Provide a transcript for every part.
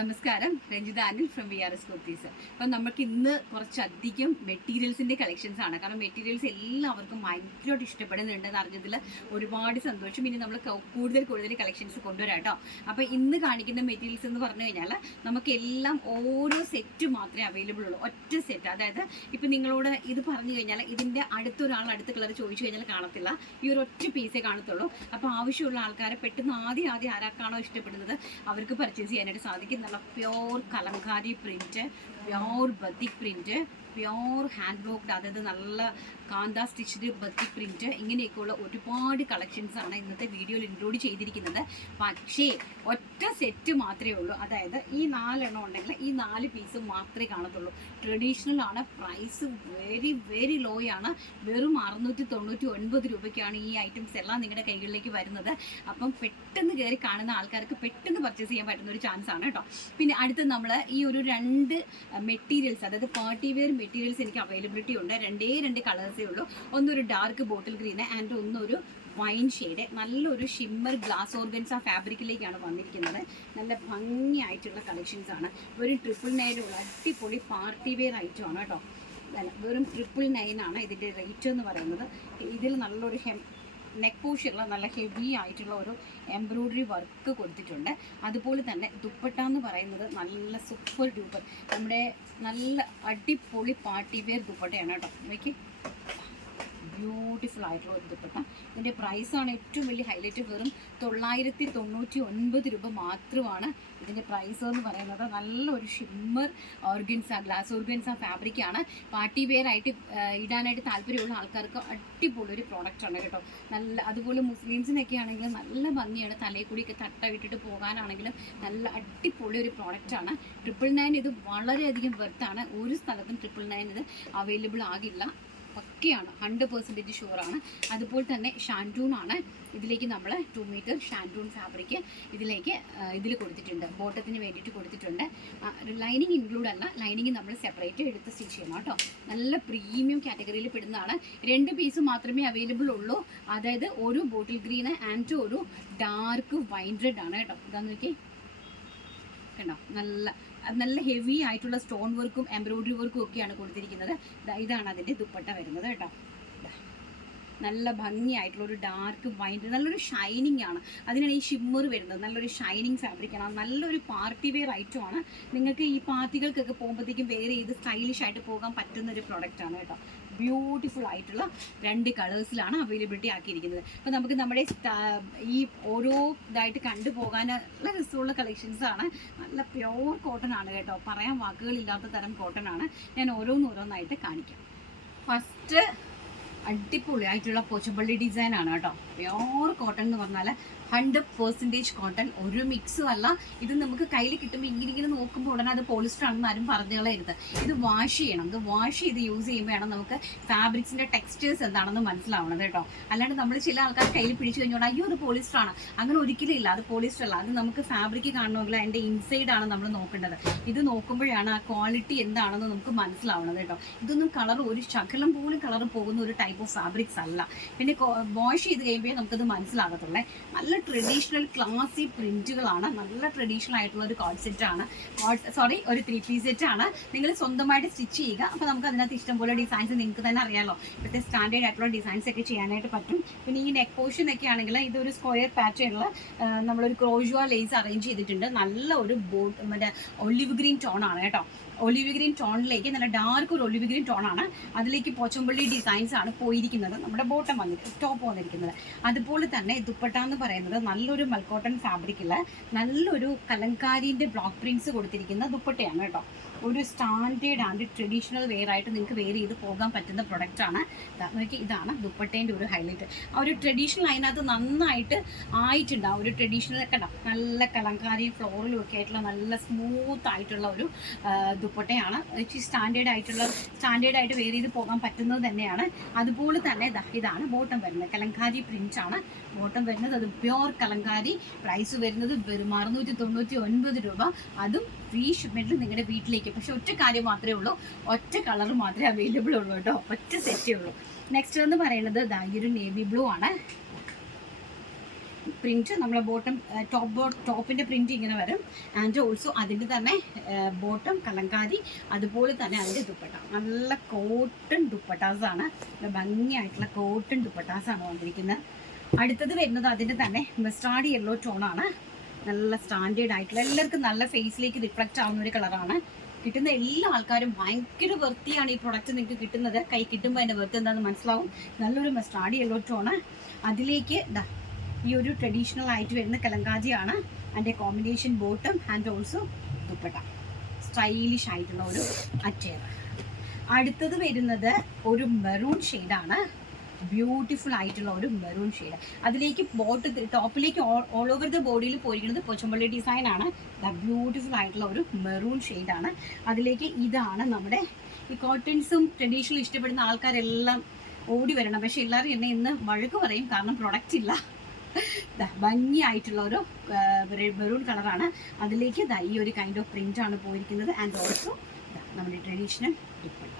നമസ്കാരം. Ranjitha Anil from V R S Kurtis അപ്പം നമുക്ക് ഇന്ന് കുറച്ചധികം മെറ്റീരിയൽസിന്റെ കളക്ഷൻസ് ആണ്. കാരണം മെറ്റീരിയൽസ് എല്ലാവർക്കും ഭയങ്കരമായിട്ട് ഇഷ്ടപ്പെടുന്നുണ്ടെന്ന് അറിഞ്ഞതിൽ ഒരുപാട് സന്തോഷം. ഇനി നമ്മൾ കൂടുതൽ കൂടുതൽ കളക്ഷൻസ് കൊണ്ടുവരാം കേട്ടോ. അപ്പോൾ ഇന്ന് കാണിക്കുന്ന മെറ്റീരിയൽസ് എന്ന് പറഞ്ഞു കഴിഞ്ഞാൽ നമുക്കെല്ലാം ഓരോ സെറ്റ് മാത്രമേ അവൈലബിൾ ഉള്ളൂ. ഒറ്റ സെറ്റ് അതായത് ഇപ്പം നിങ്ങളോട് ഇത് പറഞ്ഞു കഴിഞ്ഞാൽ ഇതിന്റെ അടുത്തൊരാൾ അടുത്ത കളർ ചോദിച്ചു കഴിഞ്ഞാൽ കാണത്തില്ല. ഈ ഒരു ഒറ്റ പീസേ കാണത്തുള്ളൂ. അപ്പോൾ ആവശ്യമുള്ള ആൾക്കാരെ പെട്ടെന്ന് ആദ്യം ആദ്യം ആരാക്കാണോ ഇഷ്ടപ്പെടുന്നത്? അവർക്ക് പർച്ചേസ് ചെയ്യാനായിട്ട് സാധിക്കും. നല്ല pure kalamkari print pure batik print pure hand worked അതായത് നല്ല കാന്ത സ്റ്റിച്ച്ഡ് ബത്തിക് പ്രിന്റ് ഇങ്ങനെയൊക്കെയുള്ള ഒരുപാട് കളക്ഷൻസ് ആണ് ഇന്നത്തെ വീഡിയോയിൽ ഇൻക്ലൂഡ് ചെയ്തിരിക്കുന്നത്. പക്ഷേ ഒറ്റ സെറ്റ് മാത്രമേ ഉള്ളൂ. അതായത് ഈ നാലെണ്ണം ഉണ്ടെങ്കിൽ ഈ നാല് പീസ് മാത്രമേ കാണത്തുള്ളൂ. ട്രഡീഷണൽ ആണ്. പ്രൈസ് വെരി വെരി ലോ ആണ്. വെറും അറുന്നൂറ്റി തൊണ്ണൂറ്റി ഒൻപത് രൂപയ്ക്കാണ് ഈ ഐറ്റംസ് എല്ലാം നിങ്ങളുടെ കൈകളിലേക്ക് വരുന്നത്. അപ്പം പെട്ടെന്ന് കയറി കാണുന്ന ആൾക്കാർക്ക് പെട്ടെന്ന് പർച്ചേസ് ചെയ്യാൻ പറ്റുന്ന ഒരു ചാൻസ് ആണ് കേട്ടോ. പിന്നെ അടുത്ത് നമ്മൾ ഈ ഒരു രണ്ട് മെറ്റീരിയൽസ് അതായത് പാർട്ടി വെയർ മെറ്റീരിയൽസ് എനിക്ക് അവൈലബിലിറ്റി ഉണ്ട്. രണ്ടേ രണ്ട് കളേഴ്സേ ഉള്ളൂ. ഒന്നൊരു ഡാർക്ക് ബോട്ടിൽ ഗ്രീന് ആൻഡ് ഒന്നൊരു വൈൻ ഷെയ്ഡ് നല്ലൊരു ഷിമ്മർ ഗ്ലാസ് ഓർഗൻസ് ആ ഫാബ്രിക്കിലേക്കാണ് വന്നിരിക്കുന്നത്. നല്ല ഭംഗിയായിട്ടുള്ള കളക്ഷൻസ് ആണ്. ഒരു ട്രിപ്പിൾ നയനുള്ള അടിപൊളി പാർട്ടി വെയർ ഐറ്റം ആണ് കേട്ടോ. വെറും ട്രിപ്പിൾ നയൻ ആണ് ഇതിന്റെ റേറ്റ് എന്ന് പറയുന്നത്. ഇതിൽ നല്ലൊരു ഹെം നെക്ക് പോഷുള്ള നല്ല ഹെവി ആയിട്ടുള്ള ഒരു എംബ്രോയ്ഡറി വർക്ക് കൊടുത്തിട്ടുണ്ട്. അതുപോലെ തന്നെ ദുപ്പട്ട എന്ന് പറയുന്നത് നല്ല സൂപ്പർ ഡൂപ്പർ നമ്മുടെ നല്ല അടിപൊളി പാർട്ടി വെയർ ദുപ്പട്ടയാണ് കേട്ടോ. നോക്കി ബ്യൂട്ടിഫുൾ ആയിട്ടുള്ള ഒരു ദുപ്പട്ട. ഇതിന്റെ പ്രൈസാണ് ഏറ്റവും വലിയ ഹൈലൈറ്റ് വെറും തൊള്ളായിരത്തി തൊണ്ണൂറ്റി ഒൻപത് രൂപ മാത്രമാണ് ഇതിന്റെ പ്രൈസ് എന്ന് പറയുന്നത്. നല്ലൊരു ഷിമ്മർ ഓർഗൻസ ഗ്ലാസ് ഓർഗൻസ ഫാബ്രിക്കാണ് പാർട്ടി വെയർ ആയിട്ട് ഇടാനായിട്ട് താല്പര്യമുള്ള ആൾക്കാർക്ക് അടിപൊളി ഒരു ആണ് കേട്ടോ. നല്ല അതുപോലെ മുസ്ലിംസിനൊക്കെ ആണെങ്കിൽ നല്ല ഭംഗിയാണ് തലയിൽ കൂടിയൊക്കെ തട്ട വിട്ടിട്ട് പോകാനാണെങ്കിലും നല്ല അടിപൊളി ഒരു പ്രോഡക്റ്റ് ആണ്. ട്രിപ്പിൾ നയൻ ഇത് വളരെയധികം വെർത്താണ് ഒരു സ്ഥലത്തും ട്രിപ്പിൾ നയൻ ഇത് അവൈലബിൾ ആകില്ല. പക്കയാണ് ഹൺഡ്രഡ് പെർസെന്റേജ് ഷുവറാണ് അതുപോലെ തന്നെ ഷാൻഡൂൺ ആണ്. ഇതിലേക്ക് നമ്മൾ ടു മീറ്റർ ഷാൻഡൂൺ ഫാബ്രിക് ഇതിലേക്ക് ഇതിൽ കൊടുത്തിട്ടുണ്ട്. ബോട്ടത്തിന് വേണ്ടിയിട്ട് കൊടുത്തിട്ടുണ്ട്. ലൈനിങ് ഇൻക്ലൂഡ് അല്ല ലൈനിങ് നമ്മൾ സെപ്പറേറ്റ് എടുത്ത് സ്റ്റിച്ച് ചെയ്യണം കേട്ടോ. നല്ല പ്രീമിയം കാറ്റഗറിയിൽ പെടുന്നതാണ്. രണ്ട് പീസ് മാത്രമേ അവൈലബിൾ ഉള്ളൂ. അതായത് ഒരു ബോട്ടിൽ ഗ്രീന് ആൻഡ് ഒരു ഡാർക്ക് വൈൻ റെഡ് ആണ് കേട്ടോ. ഇതാന്ന് നോക്കി കണ്ടോ? നല്ല നല്ല ഹെവി ആയിട്ടുള്ള സ്റ്റോൺ വർക്കും എംബ്രോയിഡറി വർക്കും ഒക്കെയാണ് കൊടുത്തിരിക്കുന്നത്. ഇതാണ് അതിന്റെ ദുപ്പട്ട വരുന്നത് കേട്ടോ. നല്ല ഭംഗിയായിട്ടുള്ള ഒരു ഡാർക്ക് വൈൻഡ് നല്ലൊരു ഷൈനിങ് ആണ്. അതിനാണ് ഈ ഷിമ്മർ വരുന്നത്. നല്ലൊരു ഷൈനിങ് ഫാബ്രിക് ആണ്. നല്ലൊരു പാർട്ടി വെയർ ഐറ്റം ആണ്. നിങ്ങൾക്ക് ഈ പാർട്ടികൾക്കൊക്കെ പോകുമ്പോഴത്തേക്കും വേറെ ചെയ്ത് സ്റ്റൈലിഷ് ആയിട്ട് പോകാൻ പറ്റുന്ന ഒരു പ്രോഡക്റ്റ് ആണ് കേട്ടോ. ബ്യൂട്ടിഫുൾ ആയിട്ടുള്ള രണ്ട് കളേഴ്സിലാണ് അവൈലബിലിറ്റി ആക്കിയിരിക്കുന്നത്. അപ്പോൾ നമുക്ക് നമ്മുടെ ഈ ഓരോ ഇതായിട്ട് കണ്ടുപോകാൻ നല്ല രസമുള്ള കളക്ഷൻസാണ് നല്ല പ്യോർ കോട്ടൺ ആണ് കേട്ടോ. പറയാൻ വാക്കുകളില്ലാത്ത തരം കോട്ടൺ ആണ്. ഞാൻ ഓരോന്നോരോന്നായിട്ട് കാണിക്കാം. ഫസ്റ്റ് അടിപൊളിയായിട്ടുള്ള പോച്ചപ്പള്ളി ഡിസൈൻ ആണ് കേട്ടോ. പ്യോർ കോട്ടൺ എന്ന് പറഞ്ഞാൽ ഹൺഡ്രഡ് പെർസെന്റേജ് കോട്ടൺ ഒരു മിക്സും അല്ല. ഇത് നമുക്ക് കയ്യിൽ കിട്ടുമ്പോൾ ഇങ്ങനെ ഇങ്ങനെ നോക്കുമ്പോൾ ഉടനെ അത് പോളിസ്റ്റർ ആണെന്ന് ആരും പറഞ്ഞു കളയരുത്. ഇത് വാഷ് ചെയ്യണം. ഇത് വാഷ് ചെയ്ത് യൂസ് ചെയ്യുമ്പോൾ ചെയ്യുമ്പോഴാണ് നമുക്ക് ഫാബ്രിക്സിന്റെ ടെക്സ്റ്റേഴ്സ് എന്താണെന്ന് മനസ്സിലാവണം കേട്ടോ. അല്ലാണ്ട് നമ്മൾ ചില ആൾക്കാർ കയ്യിൽ പിടിച്ചു കഴിഞ്ഞാൽ അയ്യോ അത് പോളിസ്റ്റർ ആണ്. അങ്ങനെ ഒരിക്കലും ഇല്ല. അത് പോളിസ്റ്റർ അല്ല. അത് നമുക്ക് ഫാബ്രിക് കാണണമെങ്കിൽ അതിന്റെ ഇൻസൈഡ് ആണ് നമ്മൾ നോക്കേണ്ടത്. ഇത് നോക്കുമ്പോഴാണ് ആ ക്വാളിറ്റി എന്താണെന്ന് നമുക്ക് മനസ്സിലാവണത് കേട്ടോ. ഇതൊന്നും കളർ ഒരു ശകലം പോലും കളർ പോകുന്ന ഒരു ടൈപ്പ് ഓഫ് ഫാബ്രിക്സ് അല്ല. പിന്നെ വാഷ് ചെയ്ത് കഴിയുമ്പോഴേ നമുക്കത് മനസ്സിലാകത്തുള്ളേ. നല്ല ട്രഡീഷണൽ ക്ലാസി പ്രിന്റുകളാണ് നല്ല ട്രഡീഷണൽ ആയിട്ടുള്ള ഒരു കോഡ് സെറ്റ് ആണ്. സോറി ഒരു ത്രീ പീസ് സെറ്റ് ആണ്. നിങ്ങൾ സ്വന്തമായിട്ട് സ്റ്റിച്ച് ചെയ്യുക. അപ്പോൾ നമുക്ക് അതിനകത്ത് ഇഷ്ടംപോലെ ഡിസൈൻസ് നിങ്ങൾക്ക് തന്നെ അറിയാമല്ലോ ഇപ്പോഴത്തെ സ്റ്റാൻഡേർഡ് ആയിട്ടുള്ള ഡിസൈൻസ് ഒക്കെ ചെയ്യാനായിട്ട് പറ്റും. പിന്നെ ഈ നെക്ക് പോഷൻ ഒക്കെ ആണെങ്കിൽ ഇതൊരു സ്ക്വയർ പാറ്റേണിൽ നമ്മളൊരു ക്രോഷുവ ലേസ് അറേഞ്ച് ചെയ്തിട്ടുണ്ട്. നല്ല ഒരു ബോട്ട് മറ്റേ ഒലിവ് ഗ്രീൻ ടോൺ ആണ് കേട്ടോ. ഒലിവ് ഗ്രീൻ ടോണിലേക്ക് നല്ല ഡാർക്ക് ഒരു ഒലിവ് ഗ്രീൻ ടോൺ ആണ് അതിലേക്ക് പോച്ചമ്പള്ളി ഡിസൈൻസ് ആണ് പോയിരിക്കുന്നത്. നമ്മുടെ ബോട്ടം വന്നിട്ട് ടോപ്പ് വന്നിരിക്കുന്നത്. അതുപോലെ തന്നെ ദുപ്പട്ട എന്ന് പറയുന്നത് നല്ലൊരു മൽക്കോട്ടൺ ഫാബ്രിക്കിൽ നല്ലൊരു കലങ്കാരിന്റെ ബ്ലോക്ക് പ്രിന്റ്സ് കൊടുത്തിരിക്കുന്ന ദുപ്പട്ടയാണ് കേട്ടോ. ഒരു സ്റ്റാൻഡേർഡ് ആൻഡ് ട്രഡീഷണൽ വെയർ ആയിട്ട് നിങ്ങൾക്ക് വെയർ ചെയ്ത് പോകാൻ പറ്റുന്ന പ്രൊഡക്റ്റ് ആണ്. ദാ നോക്കി ഇതാണ് ദുപ്പട്ടേന്റെ ഒരു ഹൈലൈറ്റ് ആ ഒരു ട്രഡീഷണൽ അതിനകത്ത് നന്നായിട്ട് ആയിട്ടുണ്ട്. ആ ഒരു ട്രഡീഷണൽ കണ്ട? നല്ല കലങ്കാരി ഫ്ലോറിലും ഒക്കെ ആയിട്ടുള്ള നല്ല സ്മൂത്ത് ആയിട്ടുള്ള ഒരു ദുപ്പട്ടയാണ്. സ്റ്റാൻഡേർഡ് ആയിട്ടുള്ള സ്റ്റാൻഡേർഡ് ആയിട്ട് വെയർ ചെയ്ത് പോകാൻ പറ്റുന്നത് തന്നെയാണ്. അതുപോലെ തന്നെ ഇതാണ് ബോട്ടം വരുന്നത്. കലങ്കാരി പ്രിന്റ് ആണ്. ബോട്ടം വരുന്നത് അത് പ്യോർ കലങ്കാരി. പ്രൈസ് വരുന്നത് വെറും അറുന്നൂറ്റി തൊണ്ണൂറ്റി ഒൻപത് രൂപ. അതും ഫ്രീ ഷിപ്മെന്റിൽ നിങ്ങളുടെ വീട്ടിലേക്ക്. പക്ഷെ ഒറ്റ കാര്യം മാത്രമേ ഉള്ളൂ. ഒറ്റ കളർ മാത്രമേ അവൈലബിൾ ഉള്ളൂ കേട്ടോ. ഒറ്റ സെറ്റേ ഉള്ളൂ. നെക്സ്റ്റ് എന്ന് പറയുന്നത് ദാ ഈ ഒരു നേവി ബ്ലൂ ആണ്. പ്രിന്റ് നമ്മളെ ബോട്ടം ടോപ്പ് ടോപ്പിന്റെ പ്രിന്റ് ഇങ്ങനെ വരും. ആൻഡ് ഓൾസോ അതിന്റെ തന്നെ ബോട്ടം കലങ്കാരി അതുപോലെ തന്നെ അതിന്റെ ദുപ്പട്ട. നല്ല കോട്ടൺ ദുപ്പട്ടാസ് ആണ്. നല്ല ഭംഗിയായിട്ടുള്ള കോട്ടൺ ദുപ്പട്ടാസ് ആണ് വന്നിരിക്കുന്നത് അടുത്തത് വരുന്നത് അതിന്റെ തന്നെ മെസ്റ്റാഡി യെല്ലോ ടോണാണ് നല്ല സ്റ്റാൻഡേർഡ് ആയിട്ടുള്ള എല്ലാവർക്കും നല്ല ഫേസിലേക്ക് റിഫ്ലക്റ്റ് ആവുന്ന ഒരു കളറാണ് കിട്ടുന്ന എല്ലാ ആൾക്കാരും ഭയങ്കര വൃത്തിയാണ് ഈ പ്രൊഡക്റ്റ് നിങ്ങൾക്ക് കിട്ടുന്നത്. കൈ കിട്ടുമ്പോൾ അതിന്റെ വൃത്തി എന്താണെന്ന് മനസ്സിലാവും. നല്ലൊരു മസ്റ്റാഡി യെല്ലോ ടോണ് അതിലേക്ക് ഇതാ ഈ ഒരു ട്രഡീഷണൽ ആയിട്ട് വരുന്ന കലങ്കാജിയാണ്. അതിന്റെ combination bottom and also dupatta. Stylish ആയിട്ടുള്ള ഒരു അറ്റയർ അടുത്തത് വരുന്നത് ഒരു മെറൂൺ ഷെയ്ഡാണ് ബ്യൂട്ടിഫുൾ ആയിട്ടുള്ള ഒരു മെറൂൺ ഷെയ്ഡ് അതിലേക്ക് ബോട്ട് ടോപ്പിലേക്ക് ഓൾ ഓവർ ദ ബോഡിയിൽ പോയിരിക്കുന്നത് പൊച്ചമ്പള്ളി ഡിസൈൻ ആണ്. ബ്യൂട്ടിഫുൾ ആയിട്ടുള്ള ഒരു മെറൂൺ ഷെയ്ഡാണ് അതിലേക്ക് ഇതാണ് നമ്മുടെ ഈ കോട്ടൺസും ട്രഡീഷണൽ ഇഷ്ടപ്പെടുന്ന ആൾക്കാരെല്ലാം ഓടി വരണം. പക്ഷെ എല്ലാവരും എന്നെ ഇന്ന് വഴക്ക് പറയും. കാരണം പ്രൊഡക്റ്റ് ഇല്ല. ഭംഗിയായിട്ടുള്ള ഒരു മെറൂൺ കളറാണ് അതിലേക്ക് ഈ ഒരു കൈൻഡ് ഓഫ് പ്രിന്റ് ആണ് പോയിരിക്കുന്നത്. ആൻഡ് ഓൾസോ നമ്മുടെ ട്രഡീഷണൽ ദുപ്പട്ട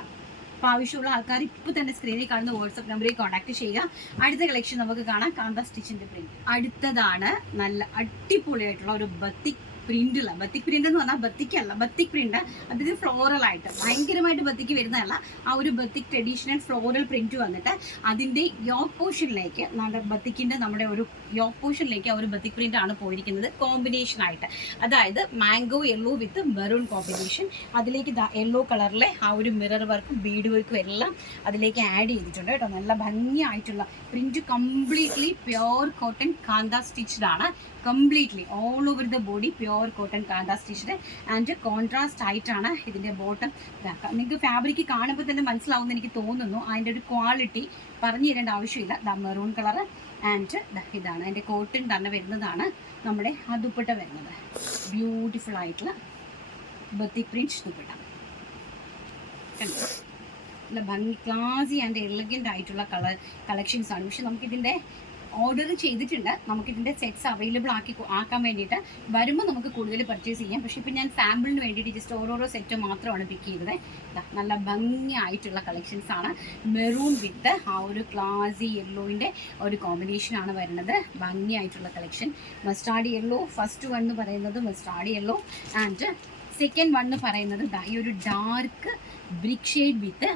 അപ്പോൾ ആവശ്യമുള്ള ആൾക്കാർ ഇപ്പോൾ തന്നെ സ്ക്രീനിൽ കാണുന്ന വാട്സപ്പ് നമ്പറിൽ കോൺടാക്ട് ചെയ്യുക. അടുത്ത കളക്ഷൻ നമുക്ക് കാണാം. കാന്ത സ്റ്റിച്ചിന്റെ പ്രിന്റ് അടുത്തതാണ് നല്ല അടിപൊളിയായിട്ടുള്ള ഒരു ബത്തിക് പ്രിന്റ് ഉള്ള ബത്തിക് പ്രിന്റ് എന്ന് പറഞ്ഞാൽ ബത്തിക്കല്ല ബത്തിക് പ്രിന്റ് അതായത് ഫ്ലോറൽ ആയിട്ട് ഭയങ്കരമായിട്ട് ബത്തിക്ക് വരുന്നതല്ല. ആ ഒരു ബത്തിക് ട്രഡീഷണൽ ഫ്ലോറൽ പ്രിന്റ് വന്നിട്ട് അതിന്റെ യോക്ക് പോർഷനിലേക്ക് ബത്തിക്കിന്റെ നമ്മുടെ ഒരു യോക്ക് പോർഷനിലേക്ക് ആ ഒരു ബത്തിക് പ്രിന്റ് ആണ് പോയിരിക്കുന്നത്. കോമ്പിനേഷൻ ആയിട്ട്. അതായത് mango yellow with maroon combination അതിലേക്ക് യെല്ലോ കളറിലെ ആ ഒരു മിറർ വർക്കും ബീഡ് വർക്കും എല്ലാം അതിലേക്ക് ആഡ് ചെയ്തിട്ടുണ്ട് കേട്ടോ. നല്ല ഭംഗിയായിട്ടുള്ള print completely pure cotton kantha stitched ആണ്. Completely all over the body pure cotton kantha stitched and contrast ആയിട്ടാണ് ഇതിന്റെ ബോട്ടം നിങ്ങൾക്ക് ഫാബ്രിക് കാണുമ്പോൾ തന്നെ മനസ്സിലാവുമെന്ന് എനിക്ക് തോന്നുന്നു. അതിന്റെ ഒരു ക്വാളിറ്റി പറഞ്ഞു തരേണ്ട ആവശ്യമില്ല. ദ മെറൂൺ കളർ ആൻഡ് ഇതാണ്. അതിന്റെ കോട്ടൺ തന്നെ വരുന്നതാണ് നമ്മുടെ ആ ദുപ്പട്ട വരുന്നത്. ബ്യൂട്ടിഫുൾ ആയിട്ടുള്ള ബത്തി പ്രിന്റ് ദുപ്പട്ട. നല്ല ഭംഗി ക്ലാസി ആൻഡ് എലഗന്റ് ആയിട്ടുള്ള കളർ കളക്ഷൻസ് ആണ്. പക്ഷെ നമുക്കിതിന്റെ ഓർഡർ ചെയ്തിട്ടുണ്ട്. നമുക്ക് ഇതിന്റെ സെറ്റ്സ് അവൈലബിൾ ആക്കി ആക്കാൻ വേണ്ടിയിട്ട് വരുമ്പോൾ നമുക്ക് കൂടുതൽ പർച്ചേസ് ചെയ്യാം. പക്ഷേ ഇപ്പം ഞാൻ സാമ്പിളിന് വേണ്ടിയിട്ട് ജസ്റ്റ് ഓരോരോ സെറ്റ് മാത്രമാണ് പിക്ക് ചെയ്തത്. നല്ല ഭംഗിയായിട്ടുള്ള കളക്ഷൻസ് ആണ്. മെറൂൺ വിത്ത് ആ ഒരു ക്ലാസി യെല്ലോയിന്റെ ഒരു കോമ്പിനേഷൻ ആണ് വരുന്നത്. ഭംഗിയായിട്ടുള്ള collection mustard yellow first one എന്ന് പറയുന്നത് mustard yellow and second one എന്ന് പറയുന്നത് ഈ ഒരു dark brick shade with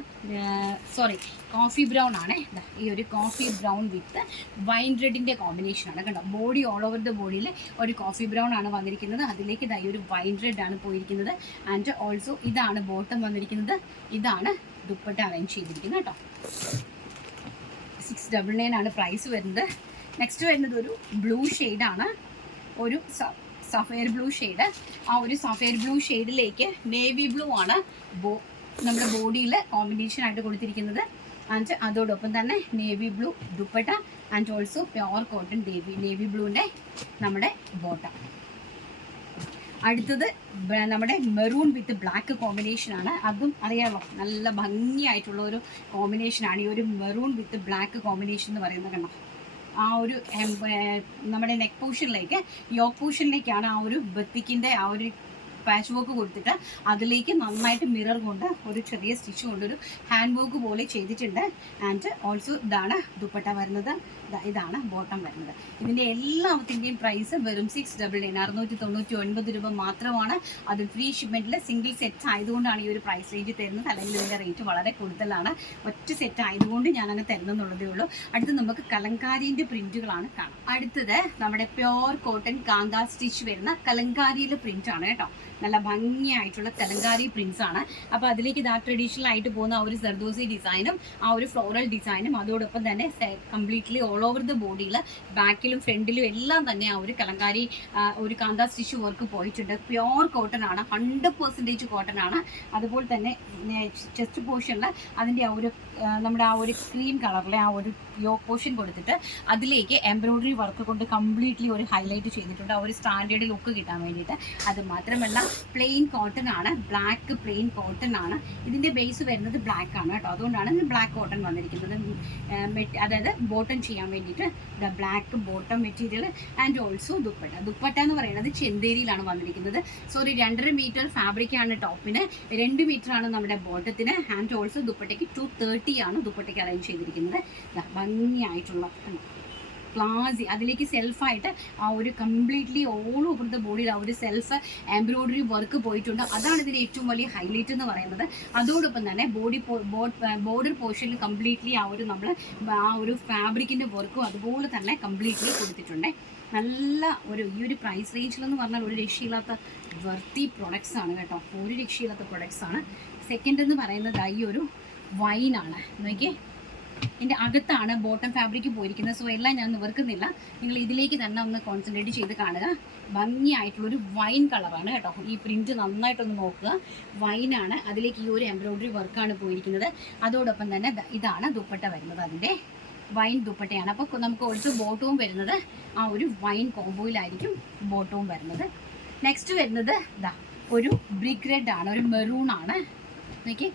sorry coffee brown ആണ്. ഈ ഒരു കോഫി ബ്രൗൺ വിത്ത് വൈൻ റെഡിന്റെ കോമ്പിനേഷൻ ആണ്. കണ്ടോ ബോഡി ഓൾ ഓവർ ദ ബോഡിയിൽ ഒരു കോഫി ബ്രൗൺ ആണ് വന്നിരിക്കുന്നത്. അതിലേക്ക് ഇതാ ഈ ഒരു വൈൻ റെഡ് ആണ് പോയിരിക്കുന്നത്. ആൻഡ് ഓൾസോ ഇതാണ് ബോട്ടം വന്നിരിക്കുന്നത്. ഇതാണ് ദുപ്പട്ട അറേഞ്ച് ചെയ്തിരിക്കുന്നത് കേട്ടോ. സിക്സ് ഡബിൾ നയൻ ആണ് പ്രൈസ് വരുന്നത്. നെക്സ്റ്റ് വരുന്നത് ഒരു ബ്ലൂ ഷെയ്ഡാണ് ഒരു സഫയർ ബ്ലൂ ഷെയ്ഡ് ആ ഒരു സഫയർ ബ്ലൂ ഷെയ്ഡിലേക്ക് നേവി ബ്ലൂ ആണ് ബോ നമ്മുടെ ബോഡിയിൽ കോമ്പിനേഷൻ ആയിട്ട് കൊടുത്തിരിക്കുന്നത്. ആൻഡ് അതോടൊപ്പം തന്നെ navy blue dupatta and also pure cotton navy navy ബ്ലൂവിന്റെ നമ്മുടെ ബോട്ടം അടുത്തത് നമ്മുടെ മെറൂൺ വിത്ത് ബ്ലാക്ക് കോമ്പിനേഷൻ ആണ്. അതും അറിയാമോ? നല്ല ഭംഗിയായിട്ടുള്ള ഒരു കോമ്പിനേഷനാണ് ഈ ഒരു മെറൂൺ വിത്ത് ബ്ലാക്ക് കോമ്പിനേഷൻ എന്ന് പറയുന്നത് കണ്ടോ? ആ ഒരു നമ്മുടെ നെക്ക് പോർഷനിലേക്ക് യോക്ക് പോർഷനിലേക്കാണ് ആ ഒരു ബത്തിക്കിന്റെ ആ ഒരു പാച്ച് വർക്ക് കൊടുത്തിട്ട് അതിലേക്ക് നന്നായിട്ട് മിറർ കൊണ്ട് ഒരു ചെറിയ സ്റ്റിച്ച് കൊണ്ടൊരു ഹാൻഡ് വർക്ക് പോലെ ചെയ്തിട്ടുണ്ട്. ആൻഡ് ഓൾസോ ഇതാണ് ദുപ്പട്ട വരുന്നത്. ഇതാണ് ബോട്ടം വരുന്നത്. ഇതിന്റെ എല്ലാത്തിന്റെയും പ്രൈസ് വെറും സിക്സ് ഡബിൾ നയൻ അറുന്നൂറ്റി തൊണ്ണൂറ്റി ഒൻപത് രൂപ മാത്രമാണ്. അത് ഫ്രീ ഷിപ്മെന്റിൽ സിംഗിൾ സെറ്റ് ആയതുകൊണ്ടാണ് ഈ ഒരു പ്രൈസ് റേഞ്ച് തരുന്നത്. അല്ലെങ്കിൽ ഇതിന്റെ റേറ്റ് വളരെ കൂടുതലാണ്. ഒറ്റ സെറ്റ് ആയതുകൊണ്ട് ഞാൻ അങ്ങ് തരുന്നെന്നുള്ളതേ ഉള്ളൂ. അടുത്ത് നമുക്ക് കലങ്കാരീന്റെ പ്രിന്റുകളാണ് കാണാം. അടുത്തത് നമ്മുടെ പ്യോർ കോട്ടൺ കാന്താ സ്റ്റിച്ച് വരുന്ന കലങ്കാരിയിലെ പ്രിന്റാണ് കേട്ടോ. നല്ല ഭംഗിയായിട്ടുള്ള തെലങ്കാരി പ്രിൻസ് ആണ്. അപ്പോൾ അതിലേക്ക് ഇതാ ട്രഡീഷണൽ ആയിട്ട് പോകുന്ന ആ ഒരു സർദോസി ഡിസൈനും ആ ഒരു ഫ്ലോറൽ ഡിസൈനും അതോടൊപ്പം തന്നെ കംപ്ലീറ്റ്ലി ഓൾ ഓവർ ദ ബോഡിയിൽ ബാക്കിലും ഫ്രണ്ടിലും എല്ലാം തന്നെ ആ ഒരു കലങ്കാരി ഒരു കാന്ത സ്റ്റിച്ച് വർക്ക് പോയിട്ടുണ്ട്. പ്യോർ കോട്ടൺ ആണ് ഹൺഡ്രഡ് പെർസെന്റേജ് കോട്ടൺ ആണ്. അതുപോലെ തന്നെ ചെസ്റ്റ് പോർഷനിൽ അതിന്റെ ആ ഒരു നമ്മുടെ ആ ഒരു ക്രീം കളറിലെ ആ ഒരു യോ പോർഷൻ കൊടുത്തിട്ട് അതിലേക്ക് എംബ്രോയിഡറി വർക്ക് കൊണ്ട് കംപ്ലീറ്റ്ലി ഒരു ഹൈലൈറ്റ് ചെയ്തിട്ടുണ്ട്. ആ ഒരു സ്റ്റാൻഡേർഡ് ലുക്ക് കിട്ടാൻ വേണ്ടിയിട്ട്. അത് മാത്രമല്ല പ്ലെയിൻ കോട്ടൺ ആണ്. ബ്ലാക്ക് പ്ലെയിൻ കോട്ടൺ ആണ്. ഇതിന്റെ ബേസ് വരുന്നത് ബ്ലാക്ക് ആണ് കേട്ടോ. അതുകൊണ്ടാണ് ബ്ലാക്ക് കോട്ടൺ വന്നിരിക്കുന്നത്. അതായത് ബോട്ടം ചെയ്യാൻ വേണ്ടിയിട്ട് the black bottom material and also dupatta. Dupatta എന്ന് പറയുന്നത് ചെന്തേരിയിലാണ് വന്നിരിക്കുന്നത്. സോ ഒരു രണ്ടര മീറ്റർ ഫാബ്രിക് ആണ് ടോപ്പിന്. രണ്ട് മീറ്റർ ആണ് നമ്മുടെ ബോട്ടത്തിന് ആൻഡ് ഓൾസോ ദുപ്പട്ടയ്ക്ക് ടു തേർട്ടി ആണ് ദുപ്പട്ടയ്ക്ക് അറേഞ്ച് ചെയ്തിരിക്കുന്നത്. ഭംഗിയായിട്ടുള്ള? ക്ലാസി അതിലേക്ക് സെൽഫായിട്ട് ആ ഒരു കംപ്ലീറ്റ്ലി ഓൾ ഓവർ ദ ബോഡിയിൽ ആ ഒരു സെൽഫ് എംബ്രോയിഡറി വർക്ക് പോയിട്ടുണ്ട്. അതാണ് ഇതിന്റെ ഏറ്റവും വലിയ ഹൈലൈറ്റ് എന്ന് പറയുന്നത്. അതോടൊപ്പം തന്നെ ബോഡി ബോർഡർ പോർഷനിൽ കംപ്ലീറ്റ്ലി ആ ഒരു നമ്മൾ ആ ഒരു ഫാബ്രിക്കിന്റെ വർക്കും അതുപോലെ തന്നെ കംപ്ലീറ്റ്ലി കൊടുത്തിട്ടുണ്ട്. നല്ല ഒരു ഈ ഒരു പ്രൈസ് റേഞ്ചിലെന്ന് പറഞ്ഞാൽ ഒരു രക്ഷയില്ലാത്ത വർത്തി പ്രൊഡക്ട്സ് ആണ് കേട്ടോ. ഒരു രക്ഷയില്ലാത്ത പ്രൊഡക്ട്സ് ആണ്. സെക്കൻഡ് എന്ന് പറയുന്നത് ഈ ഒരു വൈനാണ് നോക്കിയേ. ഇതിന്റെ അകത്താണ് ബോട്ടം ഫാബ്രിക് പോയിരിക്കുന്നത്. സോ എല്ലാം ഞാൻ നിവർക്കുന്നില്ല. നിങ്ങൾ ഇതിലേക്ക് തന്നെ ഒന്ന് കോൺസെൻട്രേറ്റ് ചെയ്ത് കാണുക. ഭംഗിയായിട്ടുള്ളൊരു വൈൻ കളറാണ് കേട്ടോ. ഈ പ്രിന്റ് നന്നായിട്ടൊന്ന് നോക്കുക. വൈനാണ് അതിലേക്ക് ഈ ഒരു എംബ്രോയ്ഡറി വർക്കാണ് പോയിരിക്കുന്നത്. അതോടൊപ്പം തന്നെ ഇതാണ് ദുപ്പട്ട വരുന്നത്. അതിന്റെ വൈൻ ദുപ്പട്ടയാണ്. അപ്പോൾ നമുക്ക് ഓൾസോ ബോട്ടവും വരുന്നത്. ആ ഒരു വൈൻ കോംബോയിലായിരിക്കും ബോട്ടവും വരുന്നത്. നെക്സ്റ്റ് വരുന്നത് ഇതാ ഒരു ബ്രിക്ക് റെഡ് ആണ്. ഒരു മെറൂൺ ആണ്. നോക്കി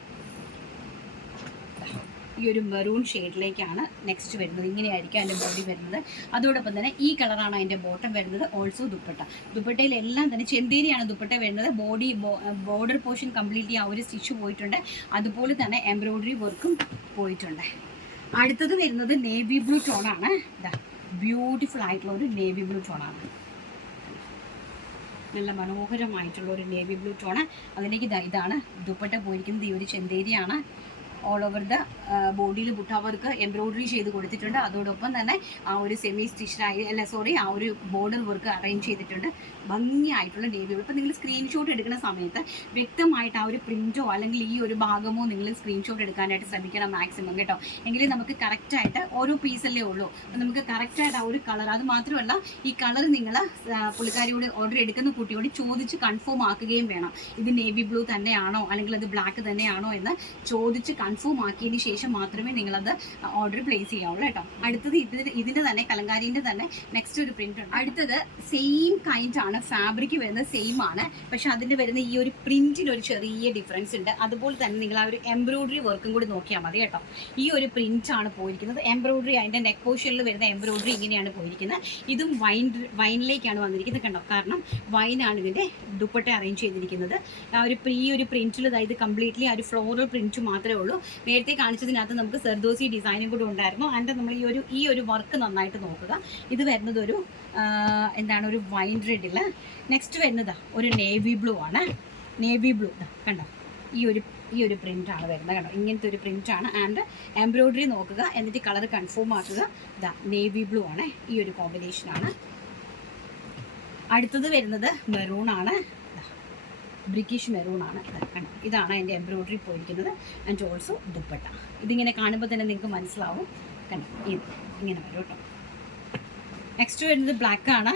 ഈ ഒരു മെറൂൺ ഷെയ്ഡിലേക്കാണ് നെക്സ്റ്റ് വരുന്നത്. ഇങ്ങനെയായിരിക്കും അതിന്റെ ബോഡി വരുന്നത്. അതോടൊപ്പം തന്നെ ഈ കളറാണ് അതിന്റെ ബോട്ടം വരുന്നത്. ഓൾസോ ദുപ്പട്ട. ദുപ്പട്ടയിലെല്ലാം തന്നെ ചെന്തേരിയാണ് ദുപ്പട്ട വരുന്നത്. ബോഡി ബോർഡർ പോർഷൻ കംപ്ലീറ്റ്ലി ആ ഒരു സ്റ്റിച്ച് പോയിട്ടുണ്ട്. അതുപോലെ തന്നെ എംബ്രോയ്ഡറി വർക്കും പോയിട്ടുണ്ട്. അടുത്തത് വരുന്നത് നേവി ബ്ലൂ ടോണാണ് ഇതാ ബ്യൂട്ടിഫുൾ ആയിട്ടുള്ള ഒരു നേവി ബ്ലൂ ടോണാണ് നല്ല മനോഹരമായിട്ടുള്ള ഒരു നേവി ബ്ലൂ ടോണ് അതിലേക്ക് ഇതാ ഇതാണ് ദുപ്പട്ട പോയിരിക്കുന്നത്. ഈ ഒരു ചെന്തേരിയാണ്. ഓൾ ഓവർ ദ ബോഡിയിൽ ബുട്ട വർക്ക് എംബ്രോയിഡറി ചെയ്ത് കൊടുത്തിട്ടുണ്ട്. അതോടൊപ്പം തന്നെ ആ ഒരു സെമി സ്റ്റിച്ചായി അല്ല സോറി ആ ഒരു ബോർഡർ വർക്ക് അറേഞ്ച് ചെയ്തിട്ടുണ്ട്. ഭംഗിയായിട്ടുള്ള നേവി ഇപ്പം നിങ്ങൾ സ്ക്രീൻഷോട്ട് എടുക്കുന്ന സമയത്ത് വ്യക്തമായിട്ട് ആ ഒരു പ്രിന്റോ അല്ലെങ്കിൽ ഈ ഒരു ഭാഗമോ നിങ്ങൾ സ്ക്രീൻഷോട്ട് എടുക്കാനായിട്ട് ശ്രമിക്കണം മാക്സിമം കേട്ടോ. എങ്കിലും നമുക്ക് കറക്റ്റായിട്ട് ഓരോ പീസല്ലേ ഉള്ളൂ. അപ്പം നമുക്ക് കറക്റ്റായിട്ട് ആ ഒരു കളർ അത് മാത്രമല്ല ഈ കളർ നിങ്ങൾ പുള്ളിക്കാരിയോട് ഓർഡർ എടുക്കുന്ന കുട്ടിയോട് ചോദിച്ച് കൺഫേം ആക്കുകയും വേണം. ഇത് നേവി ബ്ലൂ തന്നെയാണോ അല്ലെങ്കിൽ അത് ബ്ലാക്ക് തന്നെയാണോ എന്ന് ചോദിച്ച് ആക്കിയതിന് ശേഷം മാത്രമേ നിങ്ങളത് ഓർഡർ പ്ലേസ് ചെയ്യാവുള്ളൂ കേട്ടോ. അടുത്തത് ഇതിന് ഇതിന്റെ തന്നെ കലങ്കാരിന്റെ തന്നെ നെക്സ്റ്റ് ഒരു പ്രിന്റ് ഉണ്ട്. അടുത്തത് സെയിം കൈൻഡ് ആണ് ഫാബ്രിക് വരുന്നത് സെയിം ആണ്. പക്ഷെ അതിന് വരുന്ന ഈ ഒരു പ്രിന്റിന് ഒരു ചെറിയ ഡിഫറൻസ് ഉണ്ട്. അതുപോലെ തന്നെ നിങ്ങൾ ആ ഒരു എംബ്രോയിഡറി വർക്കും കൂടി നോക്കിയാൽ മതി കേട്ടോ. ഈ ഒരു പ്രിന്റ് ആണ് പോയിരിക്കുന്നത്. എംബ്രോയിഡറി അതിന്റെ നെക്ക് പോഷനിൽ വരുന്ന എംബ്രോയിഡറി ഇങ്ങനെയാണ് പോയിരിക്കുന്നത്. ഇതും വൈൻ വൈനിലേക്കാണ് വന്നിരിക്കുന്നത് കണ്ടോ? കാരണം വൈനാണ് ഇതിന്റെ ദുപ്പട്ട അറേഞ്ച് ചെയ്തിരിക്കുന്നത്. ആ ഒരു പ്രീ ഒരു പ്രിന്റിൽ അതായത് കംപ്ലീറ്റ്ലി ആ ഒരു ഫ്ലോറൽ പ്രിന്റ് മാത്രമേ ഉള്ളൂ. നേരത്തെ കാണിച്ചതിനകത്ത് നമുക്ക് സെർദോസി ഡിസൈനും കൂടി ഉണ്ടായിരുന്നു. അതിന്റെ നമ്മൾ ഈ ഒരു ഈ ഒരു വർക്ക് നന്നായിട്ട് നോക്കുക. ഇത് വരുന്നത് ഒരു എന്താണ് ഒരു വൈൻ റെഡിൽ നെക്സ്റ്റ് വരുന്നത് ഒരു നേവി ബ്ലൂ ആണ്. നേവി ബ്ലൂ കണ്ടോ? ഈ ഒരു ഈ ഒരു പ്രിന്റാണ് വരുന്നത് കണ്ടോ? ഇങ്ങനത്തെ ഒരു പ്രിന്റാണ് ആൻഡ് എംബ്രോയിഡറി നോക്കുക. എന്നിട്ട് കളർ കൺഫേം ആക്കുക. ഇതാ നേവി ബ്ലൂ ആണ്. ഈ ഒരു കോമ്പിനേഷനാണ് അടുത്തത് വരുന്നത് മെറൂൺ ആണ്. ബ്രിട്ടീഷ് ദാ ഇതാണ് അതിന്റെ എംബ്രോയിഡറി പോയിരിക്കുന്നത് ആൻഡ് ഓൾസോ ദുപ്പട്ട. ഇതിങ്ങനെ കാണുമ്പോൾ തന്നെ നിങ്ങൾക്ക് മനസ്സിലാവും. കണ്ടു? ഇങ്ങനെ വരും കേട്ടോ. നെക്സ്റ്റ് വരുന്നത് ബ്ലാക്ക് ആണ്.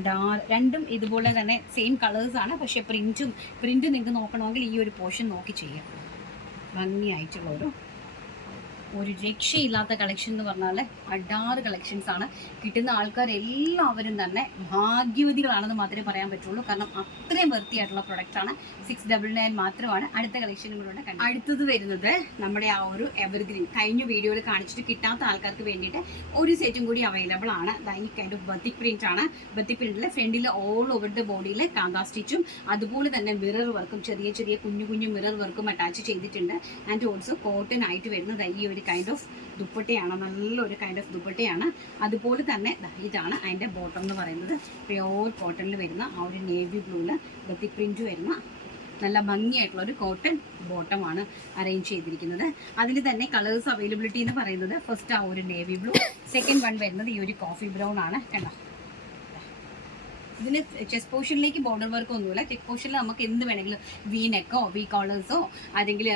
ഡാ രണ്ടും ഇതുപോലെ തന്നെ സെയിം കളേഴ്സ് ആണ്. പക്ഷേ പ്രിന്റും പ്രിന്റ് നിങ്ങൾക്ക് നോക്കണമെങ്കിൽ ഈ ഒരു പോർഷൻ നോക്കി ചെയ്യാം. ഭംഗിയായിട്ടുള്ള ഒരു ഒരു രക്ഷയില്ലാത്ത കളക്ഷൻ എന്ന് പറഞ്ഞാൽ അഡാറ് കളക്ഷൻസ് ആണ്. കിട്ടുന്ന ആൾക്കാർ എല്ലാവരും തന്നെ ഭാഗ്യവതികളാണെന്ന് മാത്രമേ പറയാൻ പറ്റുള്ളൂ. കാരണം അത്രയും വൃത്തിയായിട്ടുള്ള പ്രൊഡക്റ്റ് ആണ്. സിക്സ് ഡബിൾ നയൻ മാത്രമാണ്. അടുത്ത കളക്ഷനും കൂടെ കണ്ടത്. അടുത്തത് വരുന്നത് നമ്മുടെ ആ ഒരു എവർഗ്രീൻ കഴിഞ്ഞ വീഡിയോയിൽ കാണിച്ചിട്ട് കിട്ടാത്ത ആൾക്കാർക്ക് വേണ്ടിയിട്ട് ഒരു സെറ്റും കൂടി അവൈലബിൾ ആണ്. ഈ കൈൻഡ് ഓഫ് ബത്തിക് പ്രിന്റ് ആണ്. ബത്തിക് പ്രിന്റിൽ ഫ്രണ്ടിൽ ഓൾ ഓവർ ദ ബോഡിയിൽ കാന്താ സ്റ്റിച്ചും അതുപോലെ തന്നെ മിറർ വർക്കും ചെറിയ ചെറിയ കുഞ്ഞു കുഞ്ഞു മിറർ വർക്കും അറ്റാച്ച് ചെയ്തിട്ടുണ്ട്. ആൻഡ് ഓൾസോ കോട്ടൺ ആയിട്ട് വരുന്നത് ഈ ഒരു കൈൻഡ് ഓഫ് ദുപ്പട്ടയാണ്? നല്ലൊരു കൈൻഡ് ഓഫ് ദുപ്പട്ടയാണ്. അതുപോലെ തന്നെ ഇതാണ് അതിന്റെ ബോട്ടം എന്ന് പറയുന്നത്. പ്യോർ കോട്ടണിൽ വരുന്ന ആ ഒരു നേവി ബ്ലൂവിൽ ബത്തിക് പ്രിന്റ് വരുന്ന നല്ല ഭംഗിയായിട്ടുള്ള ഒരു കോട്ടൺ ബോട്ടമാണ് അറേഞ്ച് ചെയ്തിരിക്കുന്നത്. അതിൽ തന്നെ കളേഴ്സ് അവൈലബിലിറ്റി എന്ന് പറയുന്നത് ഫസ്റ്റ് ആ ഒരു നേവി ബ്ലൂ സെക്കൻഡ് വൺ വരുന്നത് ഈ ഒരു കോഫി ബ്രൗൺ ആണ്. കണ്ടോ? ഇതിന് ചെസ്റ്റ് പോർഷനിലേക്ക് ബോർഡർ വർക്ക് ഒന്നുമില്ല. ചെക്ക് പോർഷനിൽ നമുക്ക് എന്ത് വേണമെങ്കിലും വി നെക്കോ വി കോളേഴ്സോ അല്ലെങ്കിൽ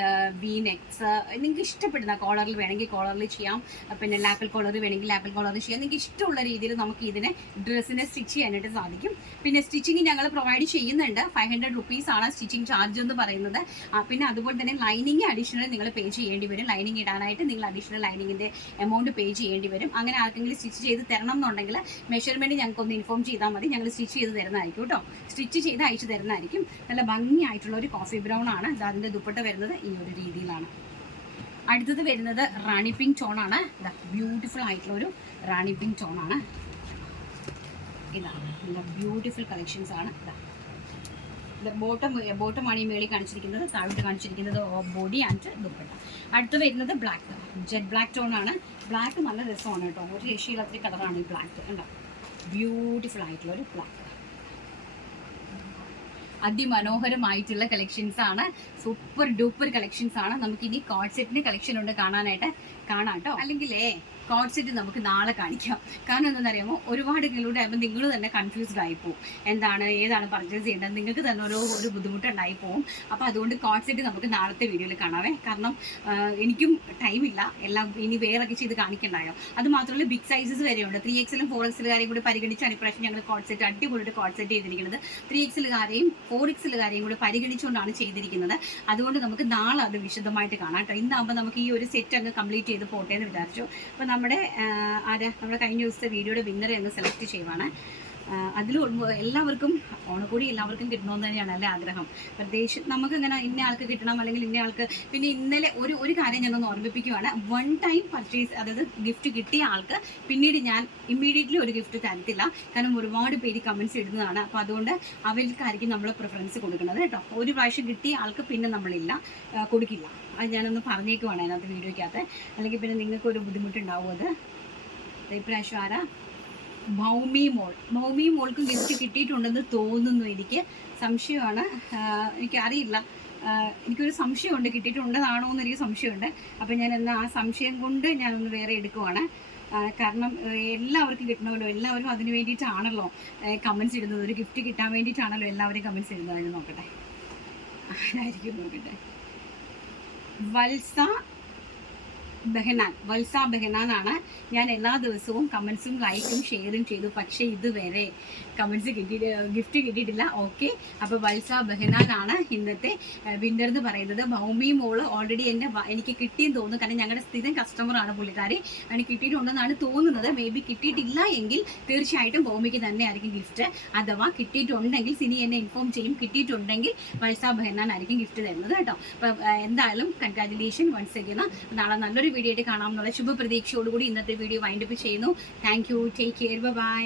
വി നെക്സ് നിങ്ങൾക്ക് ഇഷ്ടപ്പെടുന്ന കോളറിൽ വേണമെങ്കിൽ കോളറിൽ ചെയ്യാം. പിന്നെ ലാപ്പിൾ കോളർ വേണമെങ്കിൽ ലാപ്പിൾ കോളർ ചെയ്യാം. നിങ്ങൾക്ക് ഇഷ്ടമുള്ള രീതിയിൽ നമുക്ക് ഇതിനെ ഡ്രസ്സിനെ സ്റ്റിച്ച് ചെയ്യാനായിട്ട് സാധിക്കും. പിന്നെ സ്റ്റിച്ചിങ് ഞങ്ങൾ പ്രൊവൈഡ് ചെയ്യുന്നുണ്ട്. ഫൈവ് ഹൺഡ്രഡ് റുപ്പീസ് ആണ് സ്റ്റിച്ചിങ് ചാർജ് എന്ന് പറയുന്നത്. പിന്നെ അതുപോലെ തന്നെ ലൈനിങ് അഡീഷണൽ നിങ്ങൾ പേ ചെയ്യേണ്ടി വരും. ലൈനിങ് ഇടാനായിട്ട് നിങ്ങൾ അഡീഷണൽ ലൈനിങ്ങിന്റെ എമൗണ്ട് പേ ചെയ്യേണ്ടി വരും. അങ്ങനെ ആർക്കെങ്കിലും സ്റ്റിച്ച് ചെയ്ത് തരണം എന്നുണ്ടെങ്കിൽ മെഷർമെന്റ് ഞങ്ങൾക്ക് ഒന്ന് ഇൻഫോം ചെയ്താൽ മതി. ഞങ്ങൾ സ്റ്റിച്ച് ചെയ്ത് തരുന്നതായിരിക്കും കേട്ടോ. സ്റ്റിച്ച് ചെയ്ത് അയച്ചു തരുന്നതായിരിക്കും. നല്ല ഭംഗിയായിട്ടുള്ള ഒരു കോഫി ബ്രൗൺ ആണ്. ഇത് അതിന്റെ ദുപ്പട്ട വരുന്നത് ഈ ഒരു രീതിയിലാണ്. അടുത്തത് വരുന്നത് റാണി പിങ്ക് ടോണാണ് ബ്യൂട്ടിഫുൾ ആയിട്ടുള്ള ഒരു റാണി പിങ്ക് ആണ്. ഇതാണ് നല്ല ബ്യൂട്ടിഫുൾ കളക്ഷൻസ് ആണ്. ഇതാ ബോട്ടം ബോട്ടമാണ് ഈ മേളിൽ കാണിച്ചിരിക്കുന്നത്. താഴോട്ട് കാണിച്ചിരിക്കുന്നത് ബോഡി ആൻഡ് ദുപ്പട്ട. അടുത്ത് വരുന്നത് ബ്ലാക്ക് ജെറ്റ് ബ്ലാക്ക് ടോൺ ആണ്. ബ്ലാക്ക് നല്ല രസമാണ് കേട്ടോ. ഒരു രക്ഷയില്ലാത്തൊരു കളറാണ് ഈ ബ്ലാക്ക് ഉണ്ടോ ബ്യൂട്ടിഫുൾ ആയിട്ടുള്ള ഒരു ബ്ലാക്ക് അതിമനോഹരമായിട്ടുള്ള കളക്ഷൻസ് ആണ്. സൂപ്പർ ഡൂപ്പർ കളക്ഷൻസ് ആണ്. നമുക്ക് ഇനി സെറ്റിന്റെ കളക്ഷൻ ഉണ്ട് കാണാനായിട്ട്. കാണാം കേട്ടോ അല്ലെങ്കിലേ കോഡ് സെറ്റ് നമുക്ക് നാളെ കാണിക്കാം. കാരണം എന്താണെന്നറിയാമോ? ഒരുപാട് കിലൂടെ ആകുമ്പോൾ നിങ്ങൾ തന്നെ കൺഫ്യൂസ്ഡ് ആയി പോകും എന്താണ് ഏതാണ് പർച്ചേസ് ചെയ്യേണ്ടത്? നിങ്ങൾക്ക് തന്നെ ഓരോ ഒരു ബുദ്ധിമുട്ടുണ്ടായി പോകും അപ്പോൾ അതുകൊണ്ട് കോഡ് സെറ്റ് നമുക്ക് നാളത്തെ വീഡിയോയിൽ കാണാവേ. കാരണം എനിക്കും ടൈമില്ല എല്ലാം ഇനി വേറൊക്കെ ചെയ്ത് കാണിക്കണ്ടായോ? അത് മാത്രമല്ല ബിഗ് സൈസസ് വരെയുണ്ട് ത്രീ എക്സിലും ഫോർ എക്സിലുകാരെയും കൂടി പരിഗണിച്ചാണ് ഇപ്രാവശ്യം ഞങ്ങൾ കോഡ് സെറ്റ് അടിപൊളിയിട്ട് കോഡ് സെറ്റ് ചെയ്തിരിക്കുന്നത്. ത്രീ എക്സിലുകാരെയും ഫോർ എക്സിലുകാരെയും കൂടി പരിഗണിച്ചുകൊണ്ടാണ് ചെയ്തിരിക്കുന്നത്. അതുകൊണ്ട് നമുക്ക് നാളെ അത് വിശദമായിട്ട് കാണാം കേട്ടോ. ഇന്നാകുമ്പോൾ നമുക്ക് ഈ ഒരു സെറ്റ് അങ്ങ് കംപ്ലീറ്റ് ചെയ്ത് പോട്ടെ എന്ന് വിചാരിച്ചു. അപ്പോൾ നമ്മുടെ ആരാ? നമ്മുടെ കഴിഞ്ഞ ദിവസത്തെ വീഡിയോയുടെ വിന്നറെ ഒന്ന് സെലക്ട് ചെയ്യുവാണ്. അതിൽ എല്ലാവർക്കും ഓണക്കൂടി എല്ലാവർക്കും കിട്ടണമെന്ന് തന്നെയാണ് അല്ലെ ആഗ്രഹം. പ്രത്യേകിച്ച് നമുക്ക് ഇങ്ങനെ ഇന്ന ആൾക്ക് കിട്ടണം അല്ലെങ്കിൽ ഇന്ന ആൾക്ക് പിന്നെ ഇന്നലെ ഒരു ഒരു കാര്യം ഞാനൊന്ന് ഓർമ്മിപ്പിക്കുവാണ്. വൺ ടൈം പർച്ചേസ് അതായത് ഗിഫ്റ്റ് കിട്ടിയ ആൾക്ക് പിന്നീട് ഞാൻ ഇമ്മീഡിയറ്റ്ലി ഒരു ഗിഫ്റ്റ് തരത്തില്ല. കാരണം ഒരുപാട് പേര് കമൻസ് ഇടുന്നതാണ്. അപ്പോൾ അതുകൊണ്ട് അവർക്കായിരിക്കും നമ്മൾ പ്രിഫറൻസ് കൊടുക്കുന്നത് കേട്ടോ. ഒരു പ്രാവശ്യം കിട്ടിയ ആൾക്ക് പിന്നെ നമ്മളില്ല കൊടുക്കില്ല. അത് ഞാനൊന്ന് പറഞ്ഞേക്കുവാണ് അതിനകത്ത് വീഡിയോയ്ക്കകത്ത്. അല്ലെങ്കിൽ പിന്നെ നിങ്ങൾക്കൊരു ബുദ്ധിമുട്ടുണ്ടാവും അത്. ഇപ്രാവശ്യം ആരാ? ഭൗമി മോൾ. ഭൗമി മോൾക്ക് ഗിഫ്റ്റ് കിട്ടിയിട്ടുണ്ടെന്ന് തോന്നുന്നു എനിക്ക്. സംശയമാണ്. എനിക്കറിയില്ല. എനിക്കൊരു സംശയമുണ്ട്. കിട്ടിയിട്ടുണ്ടെന്നാണോ എന്ന് സംശയമുണ്ട്. അപ്പം ഞാൻ എന്നാൽ ആ സംശയം കൊണ്ട് ഞാനൊന്ന് വേറെ എടുക്കുവാണ്. കാരണം എല്ലാവർക്കും കിട്ടണമല്ലോ. എല്ലാവരും അതിന് വേണ്ടിയിട്ടാണല്ലോ. കമൻസ് ഇടുന്നത്. ഒരു ഗിഫ്റ്റ് കിട്ടാൻ വേണ്ടിയിട്ടാണല്ലോ എല്ലാവരും കമൻസ് ഇടുന്നത്. നോക്കട്ടെ ആരായിരിക്കും നോക്കട്ടെ. വത്സ ബെഹനാൻ വത്സ ബെഹനാൻ ആണ് ഞാൻ എല്ലാ ദിവസവും കമൻസും ലൈക്കും ഷെയറും ചെയ്തു. പക്ഷേ ഇതുവരെ കമൻസ് കിട്ടി ഗിഫ്റ്റ് കിട്ടിയിട്ടില്ല. ഓക്കെ. അപ്പോൾ വത്സ ബെഹനാൻ ആണ് ഇന്നത്തെ വിന്നർ എന്ന് പറയുന്നത്. ഭൗമി മോൾ ഓൾറെഡി എന്റെ എനിക്ക് കിട്ടിയെന്ന് തോന്നുന്നു. കാരണം ഞങ്ങളുടെ സ്ഥിരം കസ്റ്റമറാണ് പുള്ളിക്കാരി. അതിന് കിട്ടിയിട്ടുണ്ടെന്നാണ് തോന്നുന്നത്. മേ ബി കിട്ടിയിട്ടില്ല എങ്കിൽ തീർച്ചയായിട്ടും ഭൗമിക്ക് തന്നെ ആയിരിക്കും ഗിഫ്റ്റ്. അഥവാ കിട്ടിയിട്ടുണ്ടെങ്കിൽ സിനി എന്നെ ഇൻഫോം ചെയ്യും. കിട്ടിയിട്ടുണ്ടെങ്കിൽ വത്സ ബെഹനാൻ ആയിരിക്കും ഗിഫ്റ്റ് തരുന്നത് കേട്ടോ. അപ്പോൾ എന്തായാലും കൺഗ്രാജുലേഷൻ വൺസ് അഗൈൻ നാളെ നല്ലൊരു വീഡിയോ ആയിട്ട് കാണാമെന്നുള്ള ശുഭപ്രതീക്ഷയോടുകൂടി ഇന്നത്തെ വീഡിയോ വൈൻഡപ്പ് ചെയ്യുന്നു. Thank you take care bye